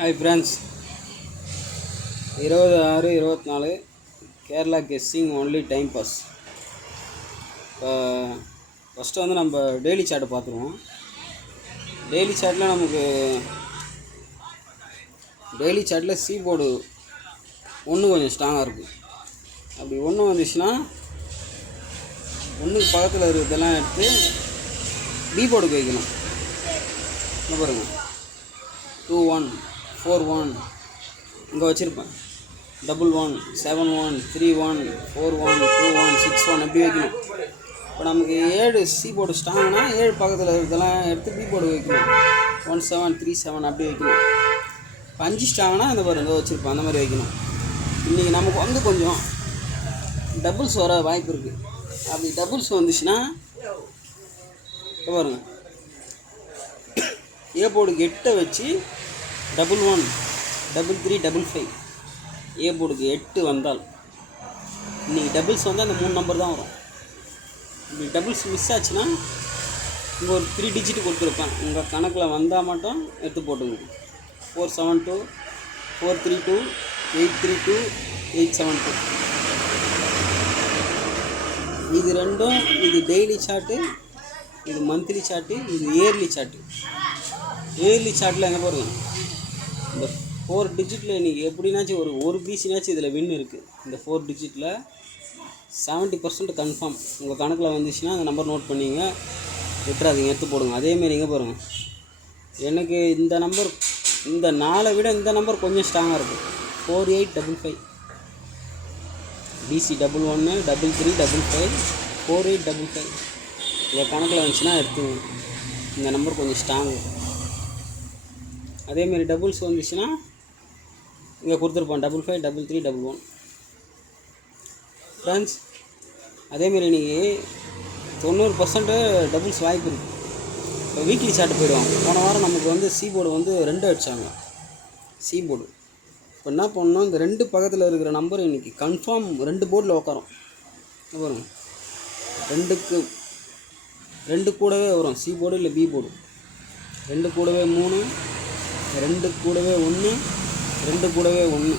Hi friends, 26/24 Kerala guessing only time pass. இப்போ first வந்து நம்ம டெய்லி சார்ட்டை பார்த்துருவோம். டெய்லி சார்ட்டில் நமக்கு டெய்லி சார்ட்டில் சி போர்டு ஒன்று கொஞ்சம் ஸ்ட்ராங்காக இருக்குது. அப்படி ஒன்று வந்துச்சுன்னா ஒன்றுக்கு பக்கத்தில் இருக்கிறதெல்லாம் எடுத்து பி போர்டுக்கு வைக்கணும். என்ன பாருங்கள், 2-1 4-1 இங்கே வச்சுருப்பேன். 1-1 7-1 3-1 4-1 2-1 6-1 அப்படி வைக்கணும். இப்போ நமக்கு 7 சி போர்டு ஸ்ட்ராங்னா 7 பக்கத்தில் இதெல்லாம் எடுத்து பி போர்டு வைக்கணும். 1-7 3-7 அப்படி வைக்கணும். இப்போ 5 ஸ்ட்ராங்னா இந்த பாரு இங்கே வச்சுருப்பேன், அந்த மாதிரி வைக்கணும். இன்றைக்கி நமக்கு வந்து கொஞ்சம் டபுள்ஸ் வர வாய்ப்பு இருக்குது. அப்படி டபுள்ஸ் வந்துச்சுன்னா பாருங்கள், ஏ போர்டுக்கு 8 வச்சு 1-1 3-3 5-5 ஏ போர்டுக்கு 8 வந்தால் இன்றைக்கி டபுள்ஸ் வந்து அந்த 3 நம்பர் தான் வரும். இப்படி டபுள்ஸ் மிஸ் ஆச்சுன்னா இங்கே ஒரு 3 டிஜிட் கொடுத்துருப்பேன். உங்கள் கணக்கில் வந்தால் மட்டும் எடுத்து போட்டுங்க. 472 432 832 872 இது ரெண்டும். இது டெய்லி சார்ட்டு, இது மந்த்லி சார்ட்டு, இது இயர்லி சார்ட்டு. இயர்லி சார்ட்டில் எங்கே பாருங்கள், இந்த 4 டிஜிட்டில் இன்றைக்கி எப்படின்னாச்சும் ஒரு பிசினாச்சும் இதில் வின் இருக்குது. இந்த 4 டிஜிட்டில் 70% கன்ஃபார்ம். உங்கள் கணக்கில் வந்துச்சுன்னா அந்த நம்பர் நோட் பண்ணிங்க, விட்டுறாதீங்க, எடுத்து போடுங்க. அதேமாரி இங்கே பாருங்கள், எனக்கு இந்த நம்பர், இந்த 4 விட இந்த நம்பர் கொஞ்சம் ஸ்ட்ராங்காக இருக்குது. 4855 BC 11 33 55 4855 உங்கள் கணக்கில் வந்துச்சுன்னா எடுத்துங்க. இந்த நம்பர் கொஞ்சம் ஸ்ட்ராங்கு. அதேமாரி டபுள்ஸ் வந்துச்சுன்னா இங்கே கொடுத்துருப்போம் 55 33 11 ஃப்ரெண்ட்ஸ். அதேமாரி இன்றைக்கி 90% டபுள்ஸ் வாய்ப்பு இருக்குது. இப்போ வீக்லி சார்ட்டு போயிடுவாங்க. போன வாரம் நமக்கு வந்து சி போர்டு வந்து 2 அடித்தாங்க. சி போர்டு இப்போ என்ன பண்ணணும், இந்த 2 பக்கத்தில் இருக்கிற நம்பர் இன்றைக்கி கன்ஃபார்ம் 2 போர்டில் உட்காரும். பாருங்க, 2 கூடவே வரும். சி போர்டு இல்லை பி போர்டு. 2 கூடவே 3, 2 கூடவே 1, 2 கூடவே 1.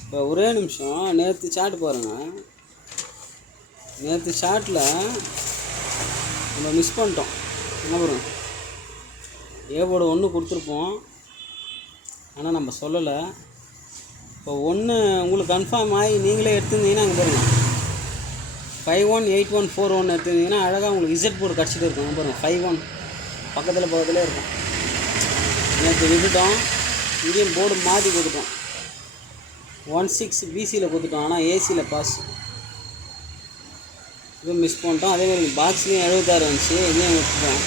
இப்போ ஒரே நிமிஷம், நேற்று சார்ட் பாருங்கள். நேற்று சார்ட்டில் நம்ம மிஸ் பண்ணிட்டோம். என்ன பாருங்க, ஏ போர்டு 1 கொடுத்துருப்போம், ஆனால் நம்ம சொல்லலை. இப்போ 1 உங்களுக்கு கன்ஃபார்ம் ஆகி நீங்களே எடுத்துருந்தீங்கன்னா அங்கே பாருங்கள் 5-1 8-1 4-1 எடுத்துருந்தீங்கன்னா அழகாக உங்களுக்கு இசட் போர்டு கிடச்சிட்டு இருக்கும். பாருங்கள் 5-1 பக்கத்தில் இருக்கும். நேற்று விட்டுட்டோம், இங்கேயும் போர்டு மாற்றி கொடுத்துட்டோம். 16 பிசியில் கொடுத்துட்டோம், ஆனால் ஏசியில் பாஸ். இதுவும் மிஸ் பண்ணிட்டோம். அதேமாதிரி பாக்ஸ்லேயும் 76 வந்துச்சு, இதையும் விட்டுட்டோம்.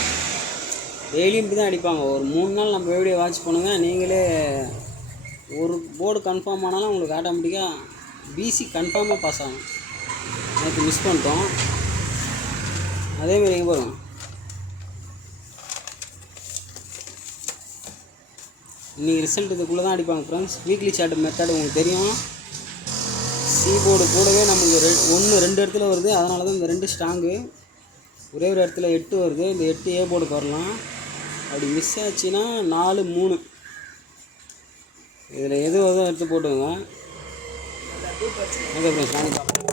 டெய்லியும் இப்படி தான் அடிப்பாங்க. ஒரு 3 நாள் நம்ம வீடியோ வாட்ச் பண்ணுங்கள், நீங்களே ஒரு போர்டு கன்ஃபார்ம் ஆனாலும் உங்களுக்கு ஆட்டோமேட்டிக்காக பிசி கன்ஃபார்மாக பாஸ் ஆகும். நேற்று மிஸ் பண்ணிட்டோம். அதேமாரி எங்கே பாருங்கள், இன்றைக்கி ரிசல்ட் இதுக்குள்ளே தான் அடிப்பாங்க ஃப்ரெண்ட்ஸ். வீக்லி சார்ட் மெத்தட் உங்களுக்கு தெரியும். சி போர்டு கூடவே நமக்கு 2 இடத்துல வருது. அதனால தான் இந்த 2 ஸ்ட்ராங்கு. ஒரே ஒரு இடத்துல 8 வருது. இந்த 8 ஏ போர்டுக்கு வரலாம். அப்படி மிஸ் ஆச்சுன்னா 4 3 இதில் எது வருதோ எடுத்து போட்டுங்க. ஓகே ஃப்ரெண்ட்ஸ், நாளைக்கு பார்ப்போம்.